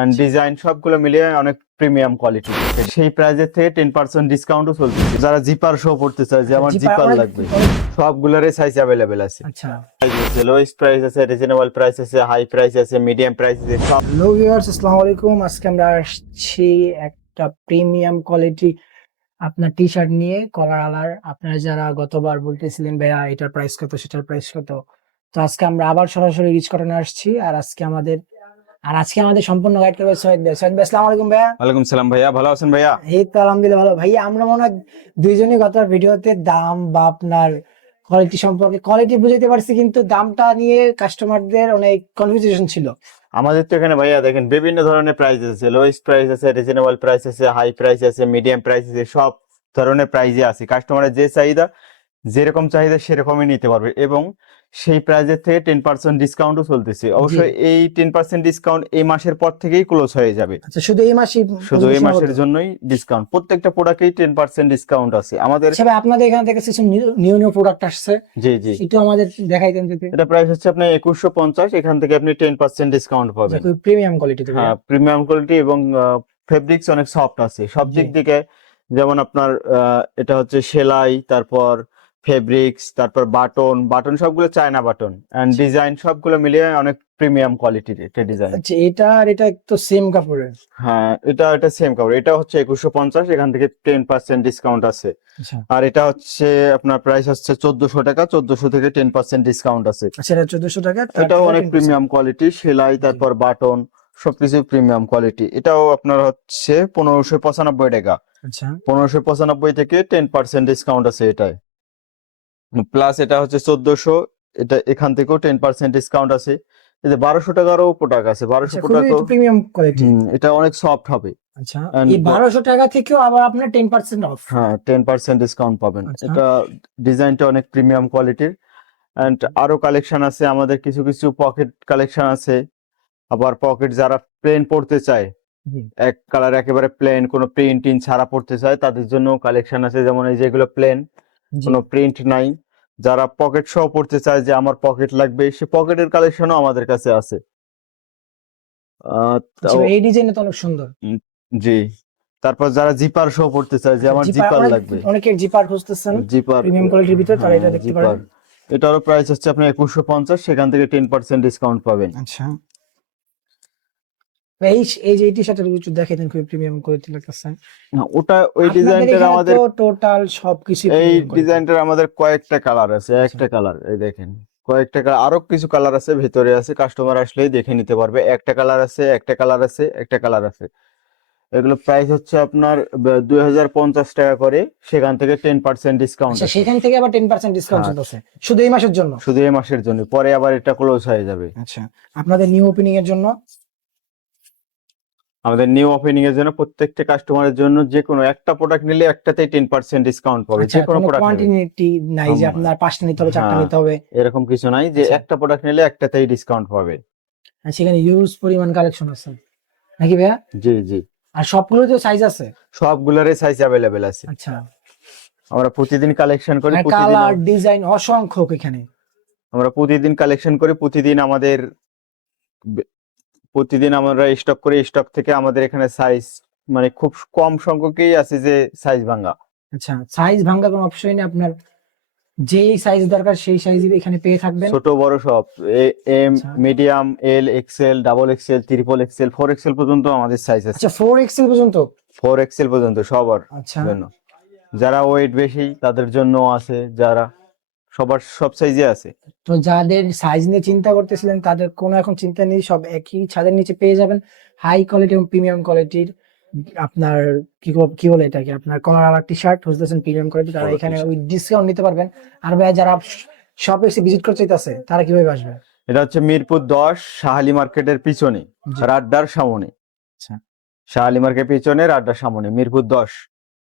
And design সবগুলো মিলিয়ে অনেক প্রিমিয়াম কোয়ালিটি সেই প্রাইজের থেকে টেন পার্সেন্ট ডিসকাউন্টও চলতেছে। যারা জিপার শো পড়তে চায় যে আমার জিপার লাগবে সবগুলোরই সাইজ অ্যাভেলেবেল আছে। আচ্ছা। লোয়েস্ট প্রাইস আছে রিজনেবল প্রাইস আছে হাই প্রাইস আছে মিডিয়াম প্রাইস আছে সব। হ্যালো ভিউয়ার্স আসসালামু আলাইকুম। আজকে আমরা আসছি একটা প্রিমিয়াম কোয়ালিটি আপনার টি শার্ট নিয়ে কলার আলার। আপনারা যারা গতবার বলতেছিলেন ভাইয়া এটার প্রাইস কত সেটার প্রাইস কত? তো আজকে আমরা আবার সরাসরি রিচ কটনে আসছি। আর আজকে আমাদের আর আজকে আমাদের সম্পূর্ণ গাইড করবে সৈয়দ ভাই। সৈয়দ ভাই আসসালামু আলাইকুম ভাইয়া। ওয়ালাইকুম সালাম ভাইয়া ভালো আছেন ভাইয়া? এই তো আলহামদুলিল্লাহ ভালো। ভাইয়া আমরা মনে হয় দুইজনই গত ভিডিওতে দাম বা আপনার কোয়ালিটি সম্পর্কে কোয়ালিটি বুঝাইতে পারছি কিন্তু দামটা নিয়ে কাস্টমারদের অনেক কনফিউশন ছিল। আমাদের তো এখানে ভাইয়া দেখেন বিভিন্ন ধরনের প্রাইস আছে। লোয়েস্ট প্রাইস আছে রিজনেবল প্রাইস আছে হাই প্রাইস আছে মিডিয়াম প্রাইস আছে সব ধরনের প্রাইজে আছে। কাস্টমারের যে চাহিদা যেরকম চাহিদা সেরকমই নিতে পারবে। এবং সেই প্রাইজের থেকে টেন পার্সেন্ট ডিসকাউন্টও চলতেছে। অবশ্যই এই টেন পার্সেন্ট ডিসকাউন্ট এই মাসের পর থেকেই ক্লোজ হয়ে যাবে। আচ্ছা শুধু এই মাসে শুধু এই মাসের জন্যই ডিসকাউন্ট প্রত্যেকটা প্রোডাক্টেই টেন পার্সেন্ট ডিসকাউন্ট আছে। আমাদের আচ্ছা আপনাদের এখান থেকে কিছু নিউ নিউ প্রোডাক্ট আসছে? জি জি। একটু আমাদের দেখাইতেন যদি। এটা প্রাইস হচ্ছে আপনার একুশশো পঞ্চাশ। এখান থেকে আপনি টেন পার্সেন্ট ডিসকাউন্ট পাবেন। প্রিমিয়াম কোয়ালিটি হ্যাঁ প্রিমিয়াম কোয়ালিটি এবং ফেব্রিক্স অনেক সফট আছে। সব দিক থেকে যেমন আপনার এটা হচ্ছে সেলাই তারপর ফেব্রিক্স তারপর বাটন বাটন সবগুলো চায়না বাটন এন্ড আচ্ছা। ডিজাইন সবগুলো মিলিয়ে অনেক প্রিমিয়াম কোয়ালিটির একটা ডিজাইন আচ্ছা এটা আর এটা তো সেম কাপড়ের? হ্যাঁ এটা এটা সেম কাপড়। এটা হচ্ছে একুশশো পঞ্চাশ এখান থেকে টেন পার্সেন্ট ডিসকাউন্ট আছে। আচ্ছা। আর এটা হচ্ছে আপনার প্রাইস হচ্ছে চোদ্দশো টাকা চোদ্দশো থেকে টেন পার্সেন্ট ডিসকাউন্ট আছে। আচ্ছা এটা চোদ্দশো টাকা তার এটাও অনেক প্রিমিয়াম কোয়ালিটি সেলাই তারপর বাটন সবকিছু প্রিমিয়াম কোয়ালিটি এটাও আপনার হচ্ছে পনেরোশো পঁচানব্বই টাকা। আচ্ছা। পনেরোশো পঁচানব্বই থেকে টেন পার্সেন্ট ডিসকাউন্ট আছে এটাই প্লাস এটা হচ্ছে চোদ্দশো এটা এখান থেকেও টেন পার্সেন্ট ডিসকাউন্ট আছে। যে বারোশো টাকারও প্রোডাক্ট আছে বারোশো টাকা প্রিমিয়াম কোয়ালিটি এটা অনেক সফট হবে। আচ্ছা এই বারোশো টাকা থেকেও আবার আপনার টেন পার্সেন্ট অফ হ্যাঁ টেন পার্সেন্ট ডিসকাউন্ট পাবেন। আচ্ছা। এটা ডিজাইনটা অনেক প্রিমিয়াম কোয়ালিটির অ্যান্ড আরও কালেকশন আছে আমাদের কিছু কিছু পকেট কালেকশন আছে। আবার পকেট যারা প্লেন পড়তে চায় এক কালার একেবারে প্লেন কোনো প্রিন্টিং ছাড়া পড়তে চায় তাদের জন্য কালেকশন আছে। যেমন এই যেগুলো প্লেন কোনো প্রিন্ট নাই। যারা পকেট সহ পড়তে চায় যে আমার পকেট লাগবে সে পকেটের কালেকশনও আমাদের কাছে আছে। আহ, আচ্ছা, এই ডিজাইনটা তো অনেক সুন্দর। জি। তারপর যারা জিপার সহ পড়তে চায় যে আমার জিপার লাগবে। অনেকে জিপার খুঁজতেছেন জিপার প্রিমিয়াম কোয়ালিটির ভিতরে তারা এটা হ্যাঁ, দেখতে পারেন। এটারও প্রাইস হচ্ছে আপনার একুশশো পঞ্চাশ সেখান থেকে টেন পার্সেন্ট ডিসকাউন্ট পাবেন। আচ্ছা। এই এই যে টি শার্টের একটু দেখাইতেন খুবই প্রিমিয়াম কোয়ালিটি লাগতেছে। না, ওটা ওই ডিজাইনটার আমাদের টোটাল সবকিছু এই ডিজাইনটার আমাদের কয়েকটা কালার আছে একটা কালার এই দেখেন। কয়েকটা কালার আরও কিছু কালার আছে ভেতরে আছে কাস্টমার আসলেই দেখে নিতে পারবে। একটা কালার আছে একটা কালার আছে একটা কালার আছে। এগুলো প্রাইস হচ্ছে আপনার দুই হাজার পঞ্চাশ টাকা করে সেখান থেকে টেন পার্সেন্ট ডিসকাউন্ট আচ্ছা সেখান থেকে আবার টেন পার্সেন্ট ডিসকাউন্ট আছে শুধু এই মাসের জন্য? শুধু এই মাসের জন্য পরে আবার এটা ক্লোজ হয়ে যাবে। আচ্ছা আপনাদের নিউ ওপেনিং এর জন্য আমাদের নিউ ওপেনিং এর জন্য প্রত্যেকটা কাস্টমারের জন্য যে কোনো একটা প্রোডাক্ট নিলে একটাতেই টেন পার্সেন্ট ডিসকাউন্ট পাবে আচ্ছা যে কোনো প্রোডাক্ট কোয়ান্টিটি নাই যে। আপনার পাঁচটা নিতে হবে চারটা হ্যাঁ। নিতে হবে। এরকম কিছু নাই যে আচ্ছা। একটা প্রোডাক্ট নিলে একটাতেই ডিসকাউন্ট পাবে। আর সেখানে ইউজ পরিমাণ কালেকশন আছে। নাকি ভাইয়া? জি জি। আর সবগুলোতে সাইজ আছে? সবগুলোরই সাইজ অ্যাভেলেবেল আছে। আচ্ছা। আমরা প্রতিদিন কালেকশন করি প্রতিদিন কালার ডিজাইন অসংখ্য এখানে। আমরা প্রতিদিন কালেকশন করি প্রতিদিন আমাদের প্রতিদিন আমরা স্টক করে স্টক থেকে আমাদের এখানে সাইজ মানে খুব কম সংখ্যকই আছে যে সাইজ ভাঙা আচ্ছা সাইজ ভাঙা কোনো অপশন নেই আপনার যেই সাইজ দরকার সেই সাইজ এখানে পেয়ে থাকবেন। ছোট বড় সব M. Medium L XL double XL triple XL four XL পর্যন্ত আমাদের সাইজ আছে। আচ্ছা ফোর এক্সেল পর্যন্ত? ফোর এক্সেল পর্যন্ত সবার আচ্ছা। জন্য। যারা ওয়েট বেশি তাদের জন্য আছে যারা সবার সব সাইজে আছে। তো যাদের সাইজ নিয়ে চিন্তা করতেছিলেন তাদের কোনো এখন চিন্তা নেই সব একই ছাদের নিচে পেয়ে যাবেন। হাই কোয়ালিটি এবং প্রিমিয়াম কোয়ালিটির আপনার কি কি বলে এটাকে? আপনার কলার আলার টি শার্ট খুঁজতেছেন প্রিমিয়াম কোয়ালিটি তারা এখানে। ওই ডিসকাউন্ট নিতে পারবেন। আর ভাই যারা শপ এসে ভিজিট করতে চাইতেছে তারা কীভাবে আসবে? এটা হচ্ছে মিরপুর দশ শাহালি মার্কেটের পিছনে। রাড্ডার সামনে। আচ্ছা। শাহালি মার্কেটের পিছনে রাড্ডার সামনে মিরপুর দশ।